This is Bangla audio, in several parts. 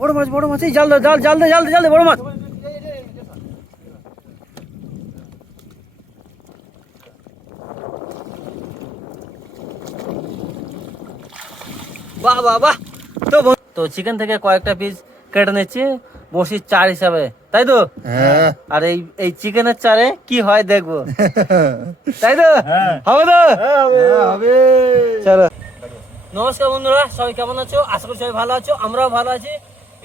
বড় মাছ বড় মাছ এই জাল দাও জাল জাল দে জাল দে জাল দে বড় মাছ। বাহ বাহ বাহ। তো তো চিকেন থেকে কয়েকটা পিস কেটে নিচ্ছি বসির চার হিসাবে তাই তো? হ্যাঁ। আর এই এই চিকেনের চারে কি হয় দেখব। তাই তো? হবে তো? হবে। চলো। নমস্কার বন্ধুরা সবাই কেমন আছো? আশা করি সবাই ভালো আছো আমরাও ভালো আছি।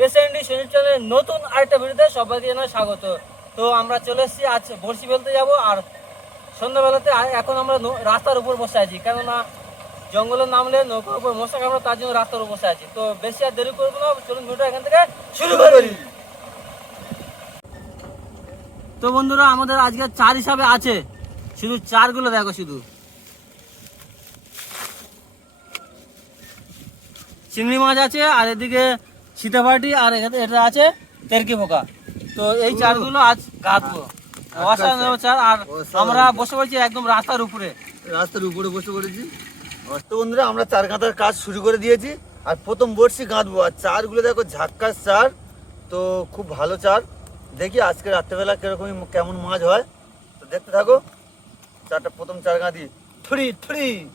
এস এন ডি সুনীল চ্যানেলের নতুন আরেকটা ভিডিওতে সবাইকে জানাই স্বাগত। তো আমরা চলে এসেছি, আজ বড়শি ফেলতে যাব, আর সন্ধ্যাবেলাতে এখন আমরা রাস্তার উপর বসে আছি। কেননা জঙ্গলে নামলে নৌকার উপর মশা কামড়া, তার জন্য রাস্তার উপর বসে আছি। তো বেশি আর দেরি করব না, চলুন ভিডিও এখান থেকে শুরু করি। তো বন্ধুরা, আমাদের আজকে চার হিসাবে আছে। শুধু চারগুলো দেখো শুধু। চিংড়ি মাছ আছে, আর এদিকে সীতাভাটি আর এখানে- এটা আছে তেরকি পোকা। তো এই চারগুলো আজ গাঁথবো অসাধারণ চার। আর আমরা বসে পড়ছি একদম রাস্তার উপরে। রাস্তার উপরে বসে পড়েছি। তো বন্ধুরা আমরা চার গাঁথার কাজ শুরু করে দিয়েছি। আর প্রথম বড়শি গাঁথবো আর চারগুলো দেখো ঝাক্কাস চার। তো খুব ভালো চার। দেখি আজকে রাত্রেবেলা কীরকম কেমন মাছ হয়। তো দেখতে থাকো। চারটা প্রথম চার গাঁথি থুড়ি থুড়ি।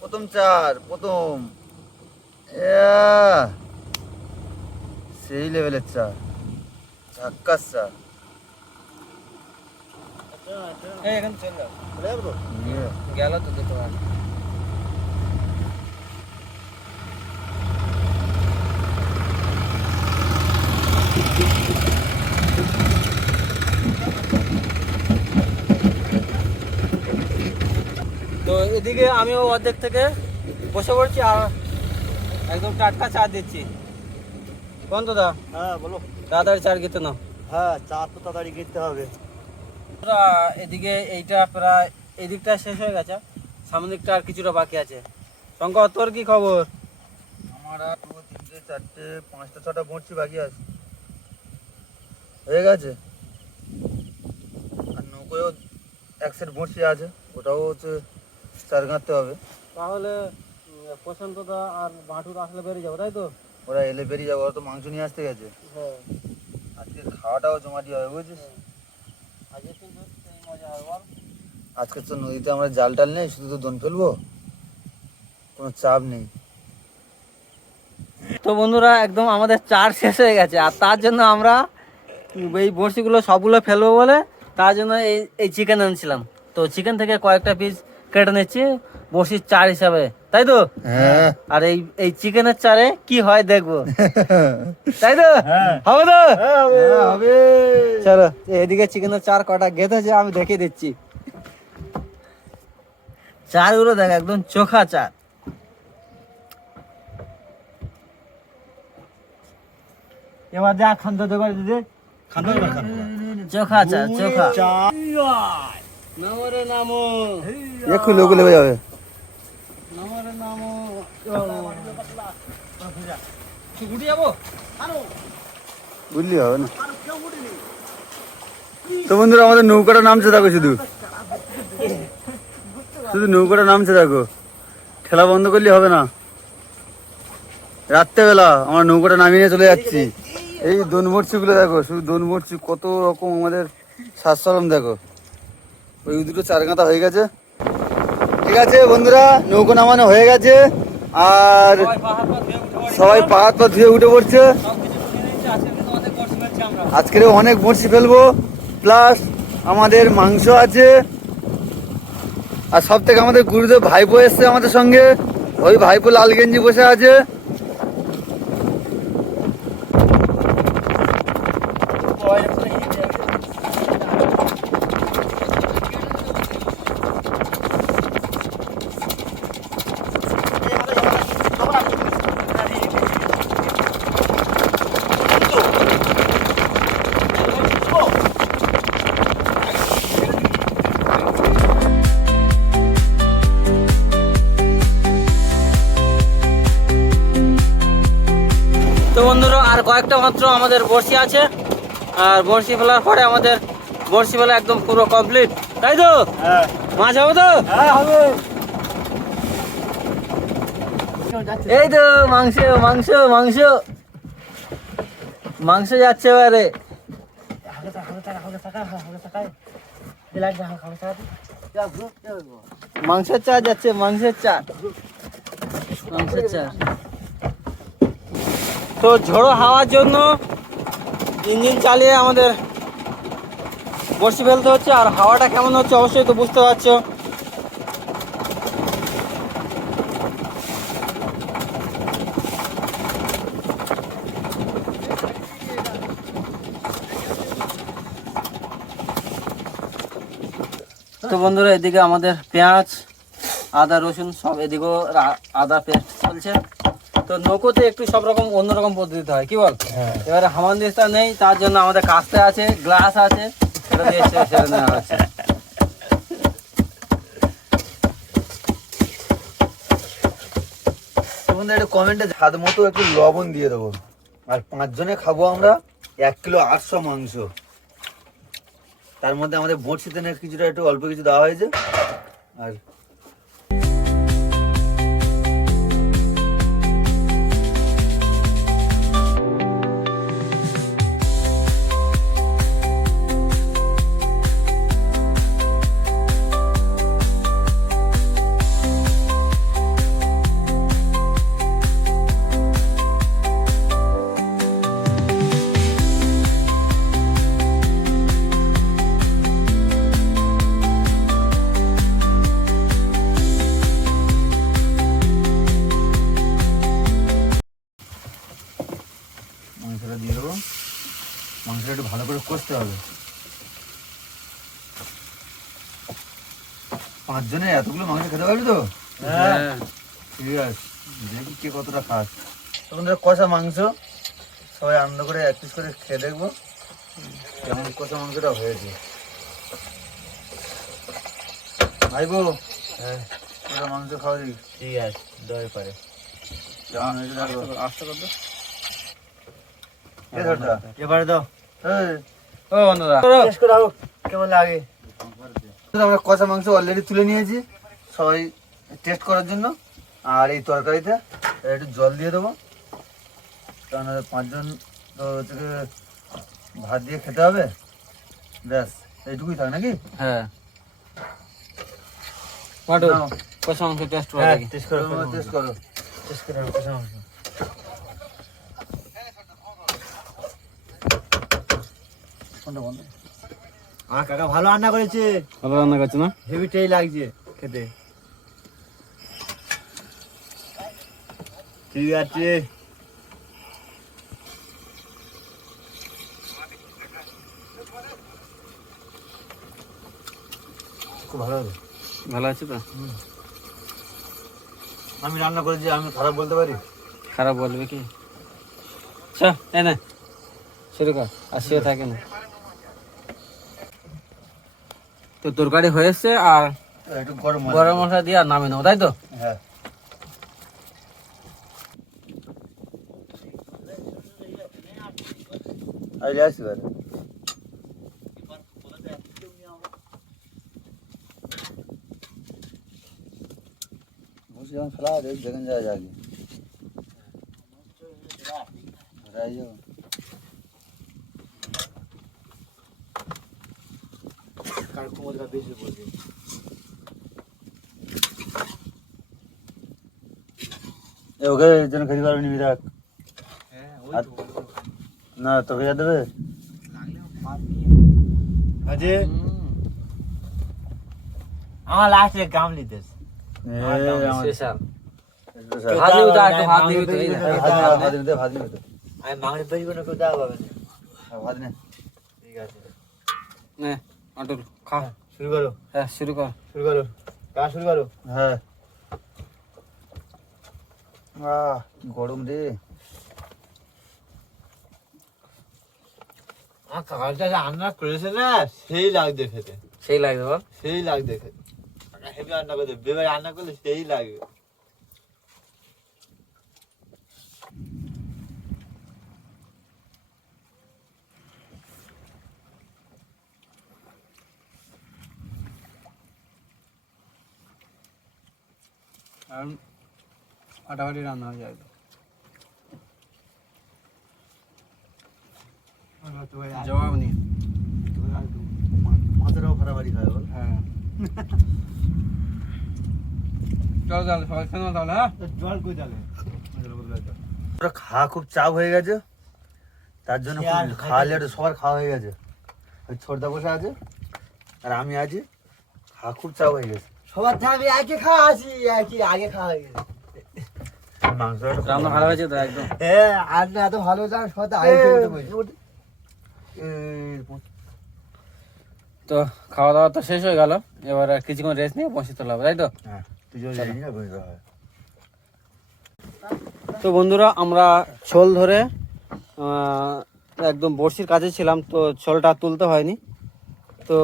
প্রথম চার প্রথম। সেই লেভেলের চলে যাও ইয়ে। গেল তো দুটো মাছ তো এদিকে আমিও অর্ধেক থেকে বসে পড়ছি আর একদম টাটকা চা দিচ্ছি কোন দাদা হ্যাঁ বলো। তাড়াতাড়ি চার খেতে নাও। হ্যাঁ চা তো তাড়াতাড়ি কিনতে হবে। এদিকে এইটা প্রায় এদিকটা শেষ হয়ে গেছে সামনের দিকটা আর কিছুটা বাকি আছে। শঙ্কর তোর কি খবর? আমার আর দু তিনটে চারটে পাঁচটা ছটা বড়ছি বাকি আছে। হয়ে গেছে? আর নৌকোয়ও এক সেট বড়ছি আছে ওটাও হচ্ছে চার গাঁথতে হবে। তাহলে প্রশান্তদা আর বাঁটুর আসলে বেরিয়ে যাব তাই তো? ওরা এলে বেরিয়ে যাব ওরা তো মাংস নিয়ে আসতে গেছে। হ্যাঁ। আজকে খাওয়াটাও জমাটি হবে বুঝছিস? আজকে কিন্তু মজা হবে বল? আজকে তো নদীতে আমরা জাল টাল নেই শুধু তো দোন ফেলব? কোনো চাপ নেই। তো বন্ধুরা একদম আমাদের চার শেষ হয়ে গেছে আর তার জন্য আমরা এই বড়শিগুলো সবগুলো ফেলব বলে তার জন্য এই এই চিকেন আনছিলাম। তো চিকেন থেকে কয়েকটা পিস কেটে নিচ্ছি। বড়শির চার হিসাবে তাই তো? হ্যাঁ। আর এই এই চিকেনের চারে কি হয় দেখব। তাই তো? হবে তো? হবে। চলো এদিকে চিকেনের চার কটা গেঁথেছে আমি দেখে দিচ্ছি। চারগুলো দেখ একদম চোখা চার। এবার দেখ খান্ত করে দিদি চোখা চার চোখা। নমরে নামো একটু লোক লেগে যাবে। নামো। গুটি যাব? বুঝলি হবে না। তো বন্ধুরা আমাদের নৌকাটা নামছে দেখো শুধু। শুধু নৌকাটা নামছে দেখো। ঠেলা বন্ধ করলে হবে না। রাত্রেবেলা আমরা নৌকাটা নামিয়ে চলে যাচ্ছি। এই দোন মরচি গুলো দেখো শুধু দোন মরচি কত রকম আমাদের সাজ দেখো। ওই দুটো চার গাঁথা হয়ে গেছে। ঠিক আছে বন্ধুরা, নৌকো নামানো হয়ে গেছে, আর সবাই পাহাড় পা ধুয়ে উঠে পড়ছে। আজকের অনেক বড়শি ফেলব প্লাস আমাদের মাংস আছে, আর সব থেকে আমাদের গুরুদেব ভাইপো এসছে আমাদের সঙ্গে ওই ভাইপো লাল গেঞ্জি বসে আছে আমাদের বড়শি আছে আর বড়শি ফেলার পরে আমাদের বড়শি ফেলা একদম পুরো কমপ্লিট তাই তো? মাছ হবে তো? এই তো মাংস মাংস মাংস। মাংস যাচ্ছে এবারে। মাংসের চা যাচ্ছে মাংসের চা মাংসের চা তো ঝোড়ো হাওয়ার জন্য ইঞ্জিন চালিয়ে আমাদের বসে ফেলতে হচ্ছে, আর হাওয়াটা কেমন হচ্ছে অবশ্যই তো বুঝতে পারছ। তো বন্ধুরা, এদিকে আমাদের পেঁয়াজ, আদা, রসুন সব এদিকেও আদা পেস্ট চলছে। তো নৌকোতে একটু সব রকম অন্যরকম পদ্ধতিতে হয় কি বল? এবারে হামান দিস্তা নেই তার জন্য আমাদের কাস্তে আছে গ্লাস আছে সেটা দিয়ে সে- সেরে নেওয়া হচ্ছে। তখন একটু কমেন্টে স্বাদ মতো একটু লবণ দিয়ে দেবো। আর পাঁচজনে খাব আমরা এক কিলো আটশো মাংস। তার মধ্যে আমাদের বড়শিতে কিছুটা একটু অল্প কিছু দেওয়া হয়েছে। আর পাঁচজনে এতগুলো মাংস খেতে পারবি তো? হ্যাঁ। ঠিক আছে দেখি কে কতটা খাস? তখন কষা মাংস সবাই আনন্দ করে এক পিস করে খেয়ে দেখব কেমন কষা মাংসটা হয়েছে। ভাইবো হ্যাঁ। ওটা মাংস খাওয়া ঠিক আছে দয়া করে হয়েছে আসতে করতো এবারে দাও। এই। ও কেমন লাগে? আমরা কষা মাংস অলরেডি তুলে নিয়েছি। সবাই টেস্ট করার জন্য। আর এই তরকারিতে একটু জল দিয়ে দেবো। কারণ পাঁচজন তো থেকে ভাত দিয়ে খেতে হবে। ব্যাস এইটুকুই থাক নাকি? হ্যাঁ। কষা মাংস টেস্ট করে টেস্ট করো টেস্ট করো। টেস্ট করে কষা মাংস। কোনটা বন্ধ? আমার কাকা ভালো রান্না করেছে। ভালো রান্না করছে না? হেভি টেই লাগছে খেতে। ঠিক আছে। খুব ভালো ভালো আছে তো? আমি রান্না করেছি আমি খারাপ বলতে পারি? খারাপ বলবে কি? এই না শুরু কর আর শুয়ে থাকে না। তো তরকারি হয়ে এসছে আর একটু গরম মশলা গরম মশলা দিয়ে আর নামে নেব তাই তো? হ্যাঁ। আইলে আসি এবারে বসে যখন ঘুরাই যাব বেশি পড়বে। ওকে জন্য খেতে পারবি নিবি রাখ হ্যাঁ না তোকে যা দেবে? আজে আমার লাস্টে নিতেস এই স্পেশাল স্পেশাল। ভাত দিবি তো, একটু ভাত দিবি তো, এই না। এই ভাত নে, দিবি তো, ভাত দিবি তো। আমি মাংস তৈরি করে কেউ দেওয়া পাবে না। হ্যাঁ, নে। ঠিক আছে। নে অটুল খা শুরু করো। হ্যাঁ শুরু কর। শুরু করো। কাজ শুরু করো। হ্যাঁ। আহ, গরম রে। কাকাটা রান্না করেছে না সেই লাগছে খেতে সেই লাগবে বল সেই লাগছে খেতে হেভি রান্না করছে বেবে রান্না করলে সেই লাগবে কারণ ফাটাফাটি রান্না হয়ে যাবে জবাব নেই মাছেরাও ফাড়াফাড়ি খায় বল। হ্যাঁ। চলো তাহলে সবাই শোনো তাহলে হ্যাঁ? জল কই তাহলে? খাওয়া খুব চাপ হয়ে গেছে তার জন্য সে আর খুব খাওয়া লেট সবার খাওয়া হয়ে গেছে। ছোটদা বসে আছে আর আমি আছি। খাওয়া খুব চাপ হয়ে গেছে। সবার থেকে খাওয়া আছি একই আগে খাওয়া হয়ে গেছে। রান্না ভালো হয়েছে তো একদম? হ্যাঁ আর না এত ভালো জান সবার থেকে আগে বসে তো খাওয়া দাওয়া তো শেষ হয়ে গেল। এবার কিছুক্ষণ রেস্ট নিয়ে বসে তোলা হবে তাই তো? হ্যাঁ তো বন্ধুরা আমরা ছোল ধরে একদম বড়শির কাছে ছিলাম তো ছোলটা তুলতে হয়নি। তো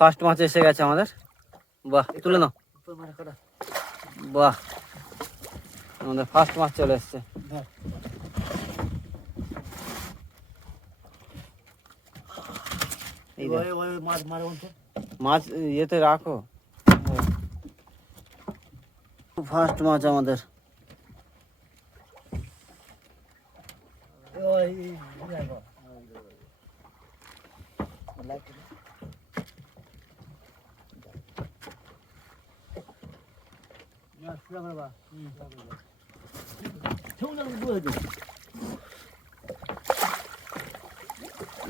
ফার্স্ট মাছ এসে গেছে আমাদের বাহ তুলে নাও বাহ আমাদের ফার্স্ট মাছ চলে এসছে এই দেখ। মাছ বলছে মাছ ইয়েতে রাখো ফার্স্ট মাছ আমাদের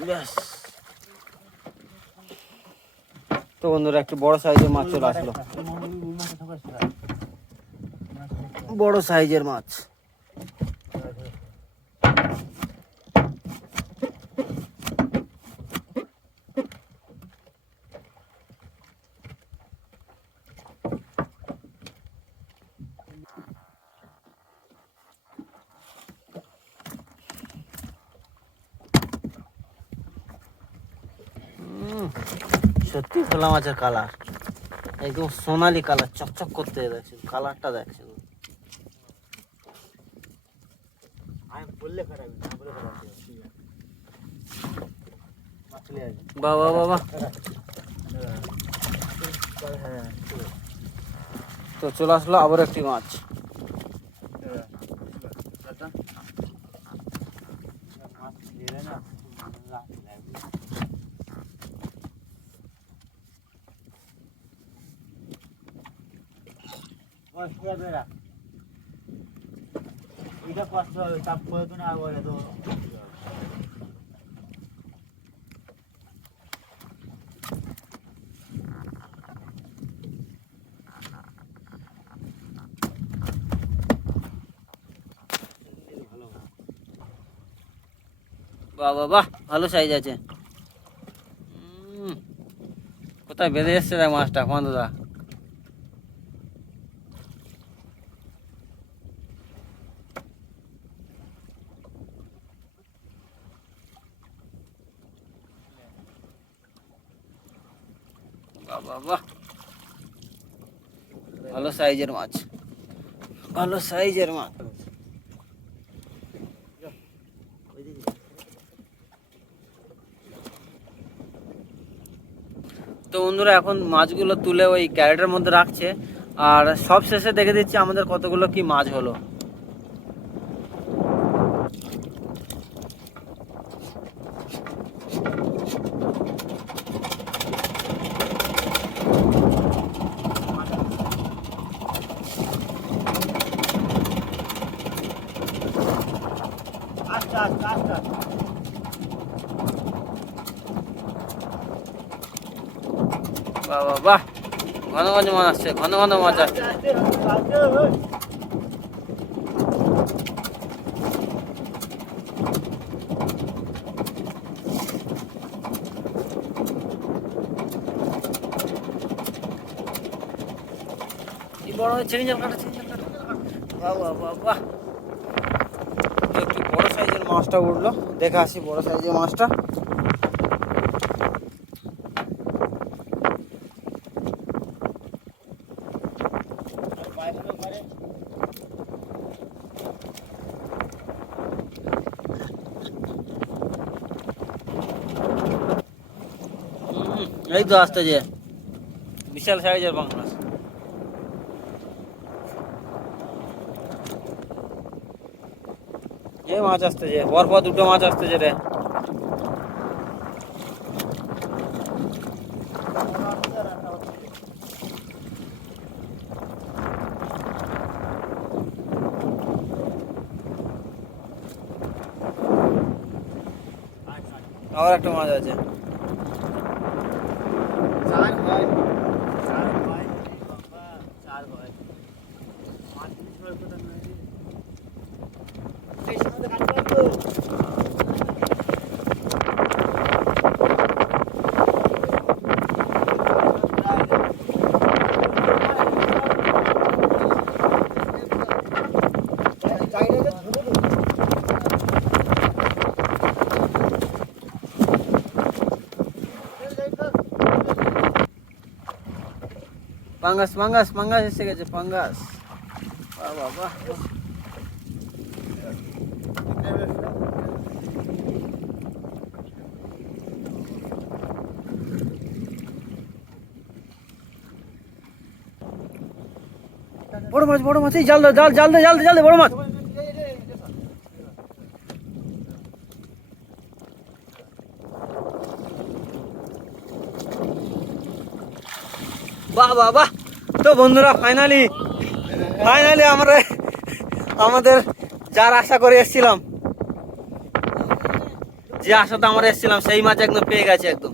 ব্যাস। তো বন্ধুরা একটু বড় সাইজের মাছ চলে আসলো। বড় সাইজের মাছ। সত্যি ভোলা মাছের কালার একদম সোনালি কালার চকচক করতে দেখছে কালারটা দেখছে। আমি বললে খারাপ না বলে খারাপ মাছ চলে আসবে। বাবা বাবা হ্যাঁ। তো চলে আসলো আবার একটি মাছ মাছ। শুয়ে বেড়া এটা কষ্ট হবে তারপরে তো না বলে তো। বাহ বাহ ভালো সাইজ আছে। কোথায় বেঁধে এসছে মাছটা? দাদা? বাহ ভালো সাইজের মাছ। ভালো সাইজের মাছ। তো বন্ধুরা, এখন মাছগুলো তুলে ওই ক্যারেটের মধ্যে রাখছে। আর সব শেষে দেখে দিচ্ছি আমাদের কতগুলো কি মাছ হলো। আস্তে আস্তে আস্তে আস্তে বাহ বাহ বাহ ঘন ঘন মাছ আসছে ঘন ঘন মাছ আসছে আস্তে আস্তে আস্তে কি বড় ছিঙে যাল কাটা ছিঙে যাল কাটা বাহ বাহ বাহ বাহ একটু বড় সাইজের মাছটা উঠল। দেখে আসি বড় সাইজের মাছটা। এই তো আসতে যে বিশাল সাইজের বাংলা মাছ আসতেছে পরপর দুটো মাছ আসতেছে রে। আবার একটা মাছ আছে চার ভাই চার ভাই বাবা চার ভাই পাঁচ মিনিট পর কথা নয় রে এই সময় কাজ করব পাঙ্গাস পাঙ্গাস পাঙ্গাস এসে গেছে, পাঙ্গাস। বাহ বাহ বড় মাছ বড় মাছ, এই জাল দাও জাল জাল দে জাল দে জাল দে বড় মাছ। বাহ বাহ বাহ। তো বন্ধুরা ফাইনালি ফাইনালি আমরা আমাদের যার আশা করে এসেছিলাম যে আশাতে আমরা এসেছিলাম সেই মাছ একদম পেয়ে গেছে একদম।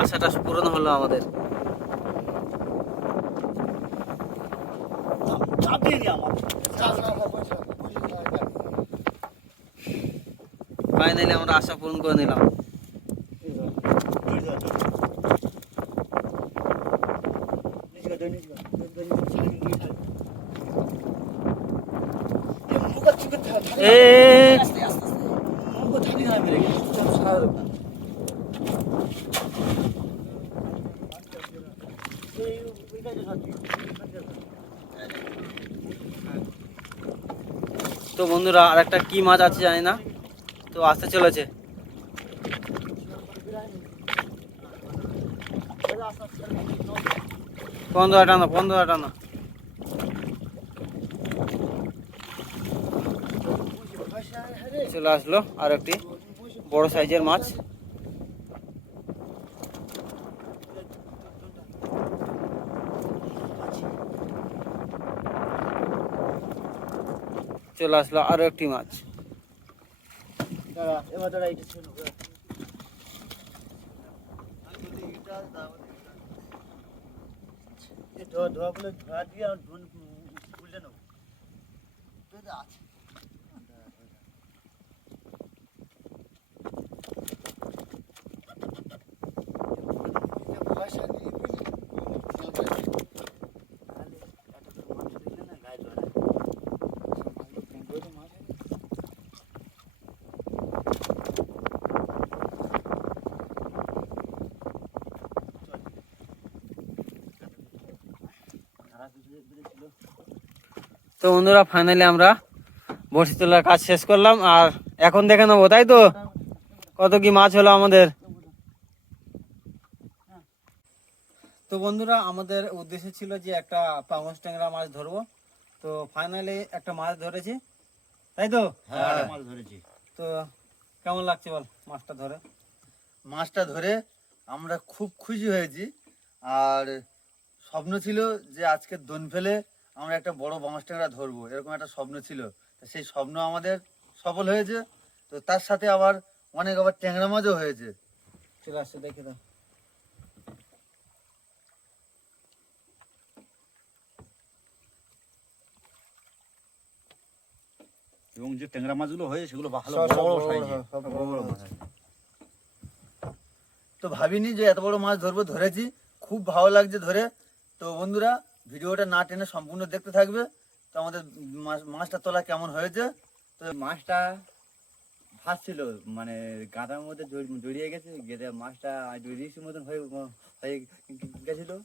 আশাটা পূরণ হলো আমাদের। ফাইনালি আমরা আশা পূরণ করে নিলাম। তো বন্ধুরা আর একটা কি মাছ আছে জানি না। তো আসতে চলেছে। পনেরো আটানো পনেরো আটানো চলে আসলো আর একটি বড় সাইজের মাছ। চলে আসলো আরও একটি মাছ। এবার দাঁড়া এটা ছিল ধোয়া ধোয়া বলে ধোয়া দিয়ে আর ধুন খুললে তো বন্ধুরা ফাইনালি আমরা বড়শি তোলার কাজ শেষ করলাম। আর এখন দেখে নেব তাই তো? কত কি মাছ হলো আমাদের? তো বন্ধুরা আমাদের উদ্দেশ্য ছিল যে একটা পাঙ্গস ট্যাংরা মাছ ধরবো। তো ফাইনালি একটা মাছ ধরেছি। তাই তো? হ্যাঁ। মাছ ধরেছি। তো কেমন লাগছে বল মাছটা ধরে? মাছটা ধরে আমরা খুব খুশি হয়েছি। আর স্বপ্ন ছিল যে আজকে দোন ফেলে আমরা একটা বড় বাঁশ ট্যাংরা ধরবো এরকম একটা স্বপ্ন ছিল। সেই স্বপ্ন আমাদের সফল হয়েছে। তো তার সাথে আবার অনেক আবার ট্যাংরা মাছও হয়েছে। চলে আসছে দেখে দাও এবং যে ট্যাংরা মাছগুলো সেগুলো ভালো বড় বড় হয়, আছে। তো ভাবিনি যে এত বড় মাছ ধরবো ধরেছি। খুব ভালো লাগছে ধরে। তো বন্ধুরা ভিডিওটা না টেনে সম্পূর্ণ দেখতে থাকবে। তো আমাদের মাছ- মাছটা তোলা কেমন হয়েছে? তো মাছটা ভাসছিল মানে গাঁদার মধ্যে জড়িয়ে গেছে। গেলে মাছটা রিক্সের মতন হয়ে হয়ে গেছিল।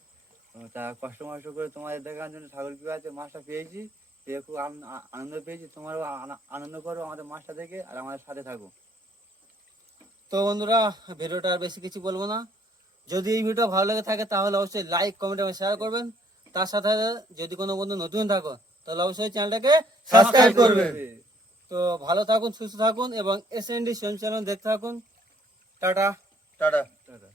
তা কষ্ট মষ্ট করে তোমাদের দেখার জন্য ঠাকুর কি আছে মাছটা পেয়েছি। পেয়ে খুব আন- আনন্দ পেয়েছি। তোমারও আনা- আনন্দ করো আমাদের মাছটা দেখে আর আমাদের সাথে থাকো। তো বন্ধুরা, ভিডিওটা আর বেশি কিছু বলব না। যদি এই ভিডিও ভালো লেগে থাকে তাহলে অবশ্যই লাইক কমেন্ট এবং শেয়ার করবেন। তার সাথে সাথে যদি কোনো বন্ধু নতুন থাকো তাহলে অবশ্যই চ্যানেলটাকে সাবস্ক্রাইব করবে তো ভালো থাকুন সুস্থ থাকুন এবং এস এন ডি চ্যানেল দেখতে থাকুন। টাটা। টাটা। টাটা।